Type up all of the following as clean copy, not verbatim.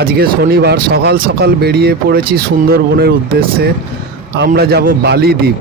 আজকে শনিবার সকাল সকাল বেরিয়ে পড়েছি সুন্দরবনের উদ্দেশ্যে। আমরা যাব বালিদ্বীপ।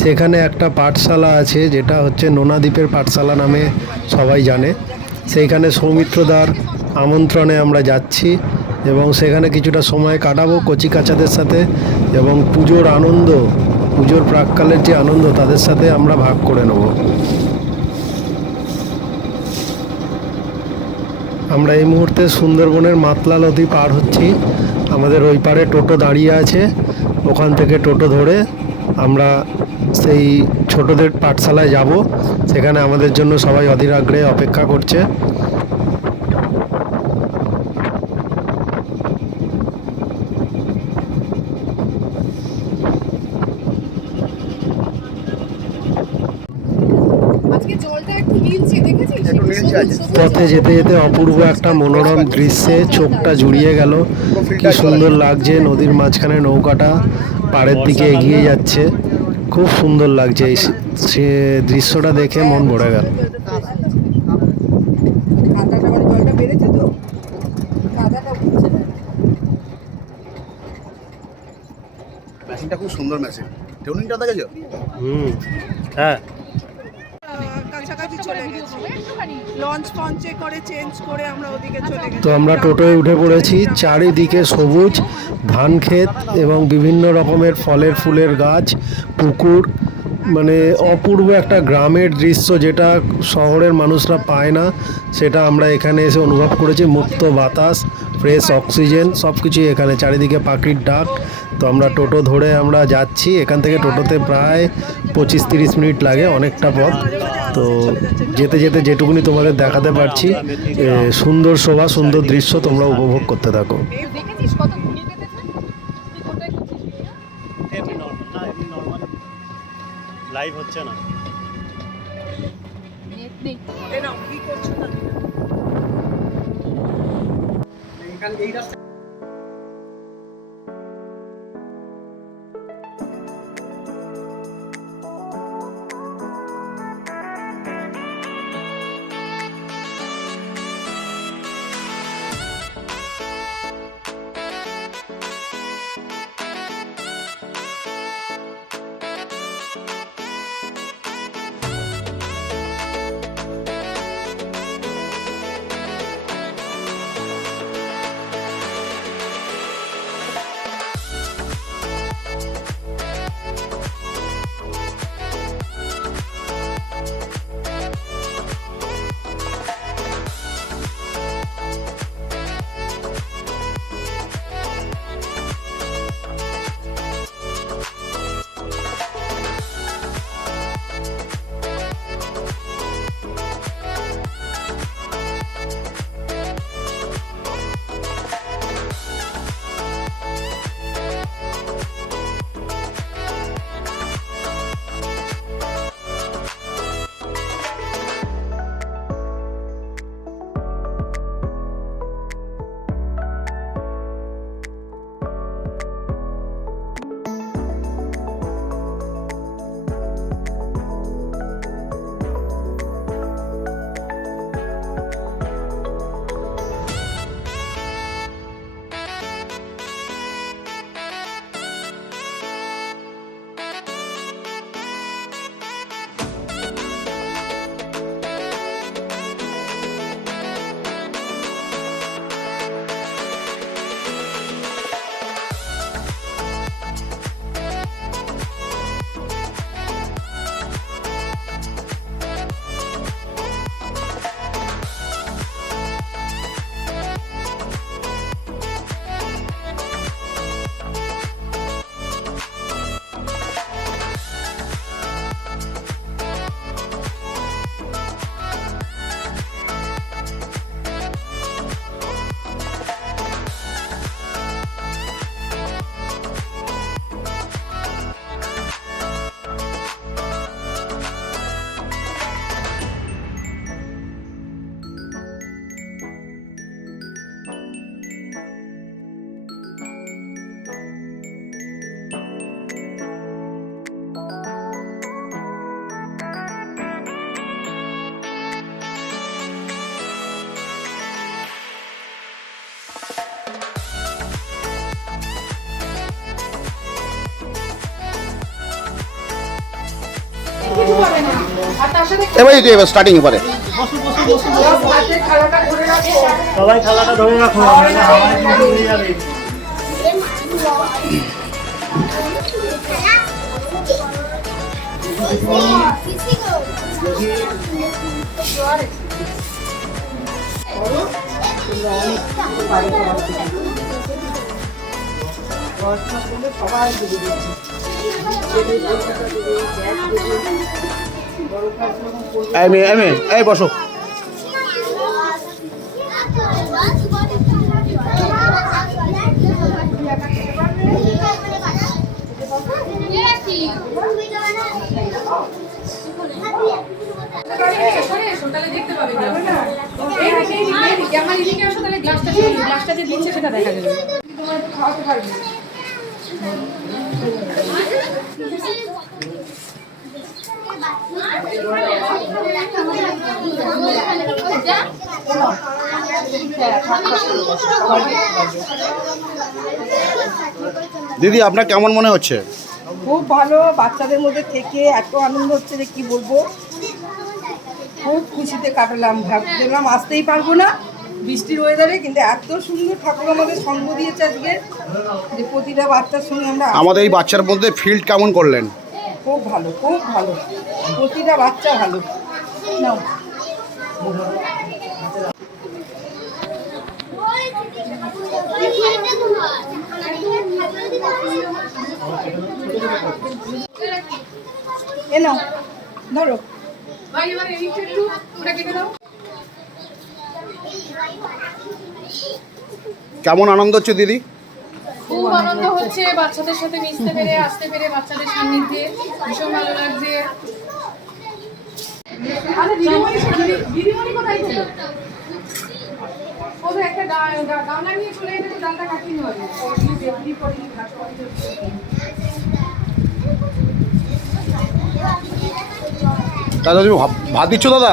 সেখানে একটা পাঠশালা আছে, যেটা হচ্ছে নোনাদ্বীপের পাঠশালা নামে সবাই জানে। সেইখানে সৌমিত্রদার আমন্ত্রণে আমরা যাচ্ছি এবং সেখানে কিছুটা সময় কাটাবো কচিকাচাদের সাথে, এবং পুজোর আনন্দ, পুজোর প্রাক্কালের যে আনন্দ তাদের সাথে আমরা ভাগ করে নেব। আমরা এই মুহূর্তে সুন্দরবনের মাতলা নদী পার হচ্ছি। আমাদের ওই পারে টোটো দাঁড়িয়ে আছে, ওখান থেকে টোটো ধরে আমরা সেই ছোটদের পাঠশালায় যাব। সেখানে আমাদের জন্য সবাই অধীর আগ্রহে অপেক্ষা করছে। পথে যেতে যেতে অপূর্ব একটা মনোরম দৃশ্যে চোখটা জুড়িয়ে গেল। কি সুন্দর লাগছে, নদীর মাঝখানে নৌকাটা পাড়ের দিকে এগিয়ে যাচ্ছে। খুব সুন্দর লাগছে, এই সে দৃশ্যটা দেখে মন ভরে গেল। মেশিনটা খুব সুন্দর মেশিন, টিউনিংটা দেখেছো? হ্যাঁ, কাছাকাছি চলে গেছি, লঞ্চ ফঞ্চে করে চেঞ্জ করে আমরা ওদিকে চলে গেছি। তো আমরা টোটোয় উঠে পড়েছি। চারিদিকে সবুজ ধান ক্ষেত এবং বিভিন্ন রকমের ফলের ফুলের গাছ, পুকুর, মানে অপূর্ব একটা গ্রামের দৃশ্য, যেটা শহরের মানুষরা পায় না। সেটা আমরা এখানে এসে অনুভব করেছি। মুক্ত বাতাস, ফ্রেশ অক্সিজেন, সব কিছুই এখানে, চারিদিকে পাখির ডাক। তো আমরা টোটো ধরে আমরা যাচ্ছি। এখান থেকে টোটোতে প্রায় 25-30 মিনিট লাগে, অনেকটা পথ। তো যেতে যেতে যেটুকুনি তোমাদের দেখাতে পারছি, সুন্দর শোভা, সুন্দর দৃশ্য তোমরা উপভোগ করতে থাকো। লাইভ হচ্ছে না। এবার স্টার্টিং এবারে সবাই থালাটা ধরে রাখো, নাহলে হাওয়ায় কিন্তু উড়ে যাবে। এই বসো। গ্লাসটা যে দিচ্ছে সেটা দেখা যাবে। তোমার খাওয়াতে পারবে। দিদি আপনার কেমন মনে হচ্ছে? খুব ভালো, বাচ্চাদের মধ্যে থেকে এত আনন্দ হচ্ছে যে কি বলবো, খুব খুশিতে কাটালাম। ভাবছিলাম আসতেই পারবো না বৃষ্টির ওয়েদারে, কিন্তু এত সুন্দর ঠাকুর আমাদের সঙ্গ দিয়েছে আজকে যে প্রতিটা বাচ্চার সঙ্গে আমরা আমাদের এই বাচ্চার মধ্যে ফিল্ড কেমন করলেন? খুব ভালো, খুব ভালো, প্রতিটা বাচ্চা ভালো। নাও এ নাও ধরো। ভাই এবার এইটা একটু ওটা কেটে দাও। কেমন আনন্দ হচ্ছে দিদি? খুব আনন্দ হচ্ছে, বাচ্চাদের সাথে মিশতে পেরে, আসতে পেরে, বাচ্চাদের সান্নিধ্যে ভীষণ ভালো লাগছে। আচ্ছা দিদিমণি কোথায় ছিল? ও তো একটা গামলা নিয়ে চলে গেছে, ডালটা কাটিয়ে নেওয়া হবে। দাদা তুমি ভাত দিচ্ছ দাদা?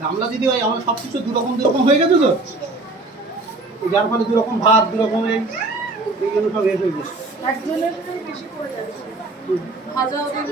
গামলা দিদি ভাই আমার সব কিছু দুরকম হয়ে গেছে তো, যার ফলে দুরকম ভাত দুরকম এইগুলো সব হয়ে গেছে। একজনের বেশি পড়ে যাচ্ছে ভাজা ওদের।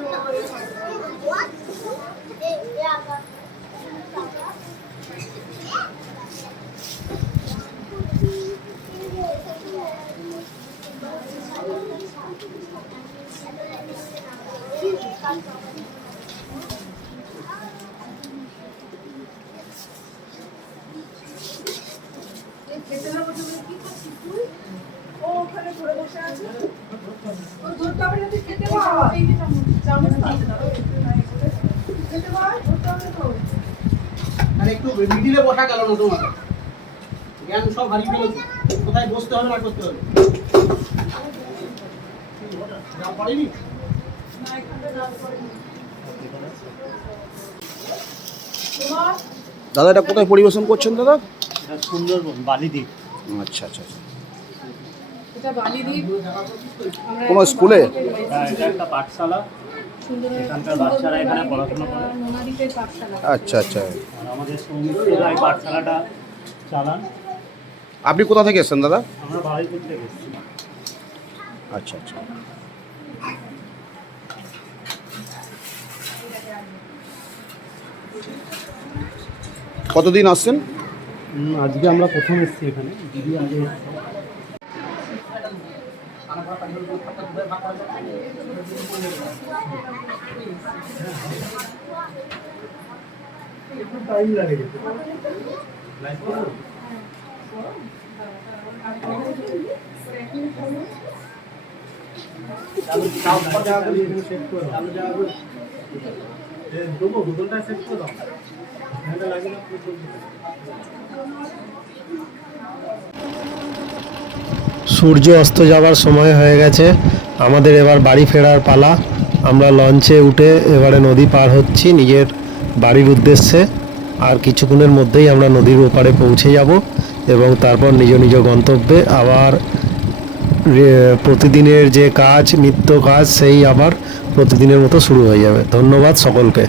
ও ওখানে ঘুরে বসে আছে, ও ধরতে হবে না, তুই খেতে পারো। এই যে চামচ আছে না, খেতে পারো, ধরতে হবে তো। মানে একটু মিডিলে বসা গেল না তোমার, জ্ঞান সব হারিয়ে ফেলেছে, কোথায় বসতে হবে না করতে হবে। পড়েনি দাদা এটা কোথায় পরিবেশন করছেন দাদা? এটা সুন্দরবন বালিদ্বীপ। আচ্ছা আচ্ছা আচ্ছা। এটা বালিদ্বীপ কোনো স্কুলে? এটা একটা পাঠশালা, এখানকার বাচ্চারা এখানে পড়াশোনা করে। নোনাদ্বীপের পাঠশালা। আচ্ছা আচ্ছা। আর আমাদের সৌমিত্ররা এই পাঠশালাটা চালান। আপনি কোথা থেকে এসেছেন দাদা? আমরা বারুইপুর থেকে এসেছি। আচ্ছা আচ্ছা। কতদিন আসছেন? আজকে আমরা প্রথম এসেছি এখানে, দিদি আগে এসেছি। একটু টাইম লাগে। সূর্য অস্ত যাওয়ার সময় হয়ে গেছে, আমাদের এবার বাড়ি ফেরার পালা। আমরা লঞ্চে উঠে এবারে নদী পার হচ্ছি নিজের বাড়ির উদ্দেশ্যে। আর কিছুক্ষণের মধ্যেই আমরা নদীর ওপারে পৌঁছে যাব এবং তারপর নিজ নিজ গন্তব্যে আবার প্রতিদিনের যে কাজ নিত্য কাজ সেই আবার প্রতিদিনের মতো শুরু হয়ে যাবে। ধন্যবাদ সকলকে।